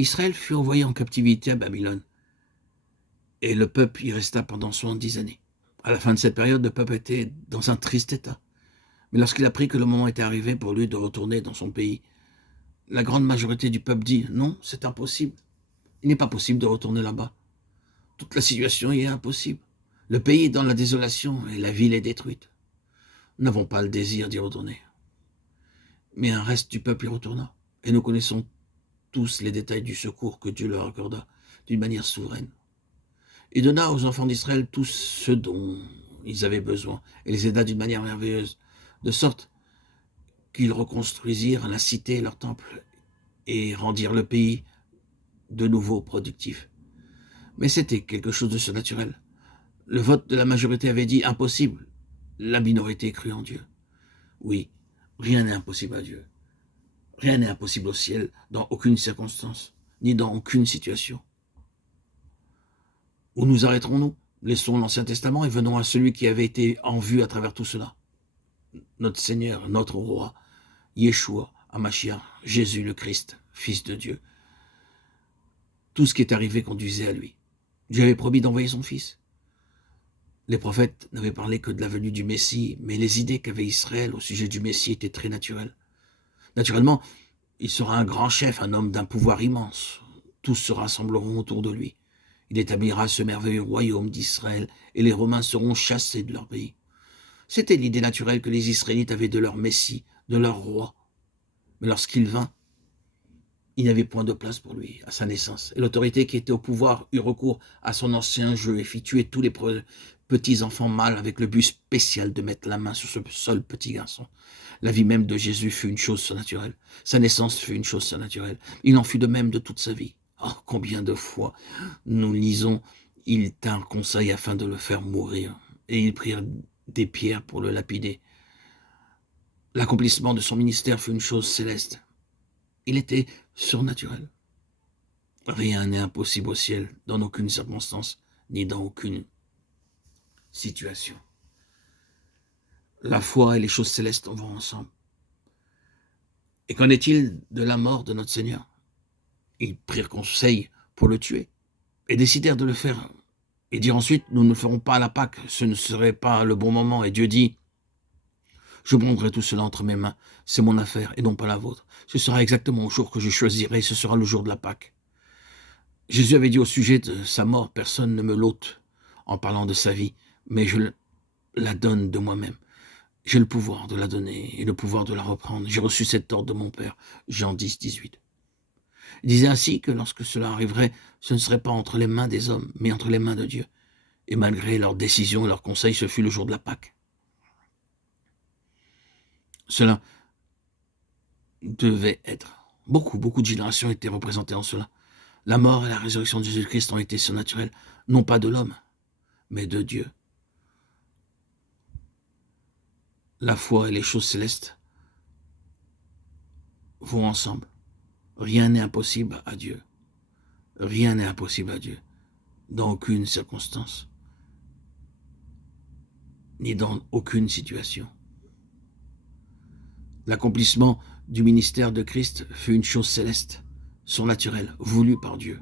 Israël fut envoyé en captivité à Babylone, et le peuple y resta pendant 70 années. À la fin de cette période, le peuple était dans un triste état. Mais lorsqu'il apprit que le moment était arrivé pour lui de retourner dans son pays, la grande majorité du peuple dit « Non, c'est impossible. Il n'est pas possible de retourner là-bas. Toute la situation y est impossible. Le pays est dans la désolation et la ville est détruite. Nous n'avons pas le désir d'y retourner. » Mais un reste du peuple y retourna, et nous connaissons tous les détails du secours que Dieu leur accorda d'une manière souveraine. Il donna aux enfants d'Israël tout ce dont ils avaient besoin, et les aida d'une manière merveilleuse, de sorte qu'ils reconstruisirent la cité et leur temple, et rendirent le pays de nouveau productif. Mais c'était quelque chose de surnaturel. Le vote de la majorité avait dit « impossible ». La minorité crut en Dieu. Oui, rien n'est impossible à Dieu. Rien n'est impossible au ciel, dans aucune circonstance, ni dans aucune situation. Où nous arrêterons-nous? Laissons l'Ancien Testament et venons à celui qui avait été en vue à travers tout cela. Notre Seigneur, notre Roi, Yeshua, Hamashiach, Jésus le Christ, Fils de Dieu. Tout ce qui est arrivé conduisait à lui. Dieu avait promis d'envoyer son Fils. Les prophètes n'avaient parlé que de la venue du Messie, mais les idées qu'avait Israël au sujet du Messie étaient très naturelles. Naturellement, il sera un grand chef, un homme d'un pouvoir immense. Tous se rassembleront autour de lui. Il établira ce merveilleux royaume d'Israël et les Romains seront chassés de leur pays. C'était l'idée naturelle que les Israélites avaient de leur Messie, de leur roi. Mais lorsqu'il vint, il n'y avait point de place pour lui à sa naissance. Et l'autorité qui était au pouvoir eut recours à son ancien jeu et fit tuer tous les petits enfants mâles avec le but spécial de mettre la main sur ce seul petit garçon. La vie même de Jésus fut une chose surnaturelle. Sa naissance fut une chose surnaturelle. Il en fut de même de toute sa vie. Oh, combien de fois nous lisons « Ils tinrent conseil afin de le faire mourir, et ils prirent des pierres pour le lapider. » L'accomplissement de son ministère fut une chose céleste. Il était surnaturel. Rien n'est impossible au ciel, dans aucune circonstance, ni dans aucune situation. La foi et les choses célestes vont ensemble. Et qu'en est-il de la mort de notre Seigneur? Ils prirent conseil pour le tuer et décidèrent de le faire et dire ensuite « Nous ne ferons pas la Pâque, ce ne serait pas le bon moment. » Et Dieu dit « Je prendrai tout cela entre mes mains, c'est mon affaire et non pas la vôtre. Ce sera exactement au jour que je choisirai, ce sera le jour de la Pâque. » Jésus avait dit au sujet de sa mort « Personne ne me l'ôte en parlant de sa vie, mais je la donne de moi-même. J'ai le pouvoir de la donner et le pouvoir de la reprendre. J'ai reçu cet ordre de mon Père. » Jean 10, 18. Il disait ainsi que lorsque cela arriverait, ce ne serait pas entre les mains des hommes, mais entre les mains de Dieu. Et malgré leurs décisions et leurs conseils, ce fut le jour de la Pâque. Cela devait être. Beaucoup de générations étaient représentées en cela. La mort et la résurrection de Jésus-Christ ont été surnaturelles, non pas de l'homme, mais de Dieu. La foi et les choses célestes vont ensemble. Rien n'est impossible à Dieu. Rien n'est impossible à Dieu, dans aucune circonstance, ni dans aucune situation. L'accomplissement du ministère de Christ fut une chose céleste, surnaturelle, voulue par Dieu.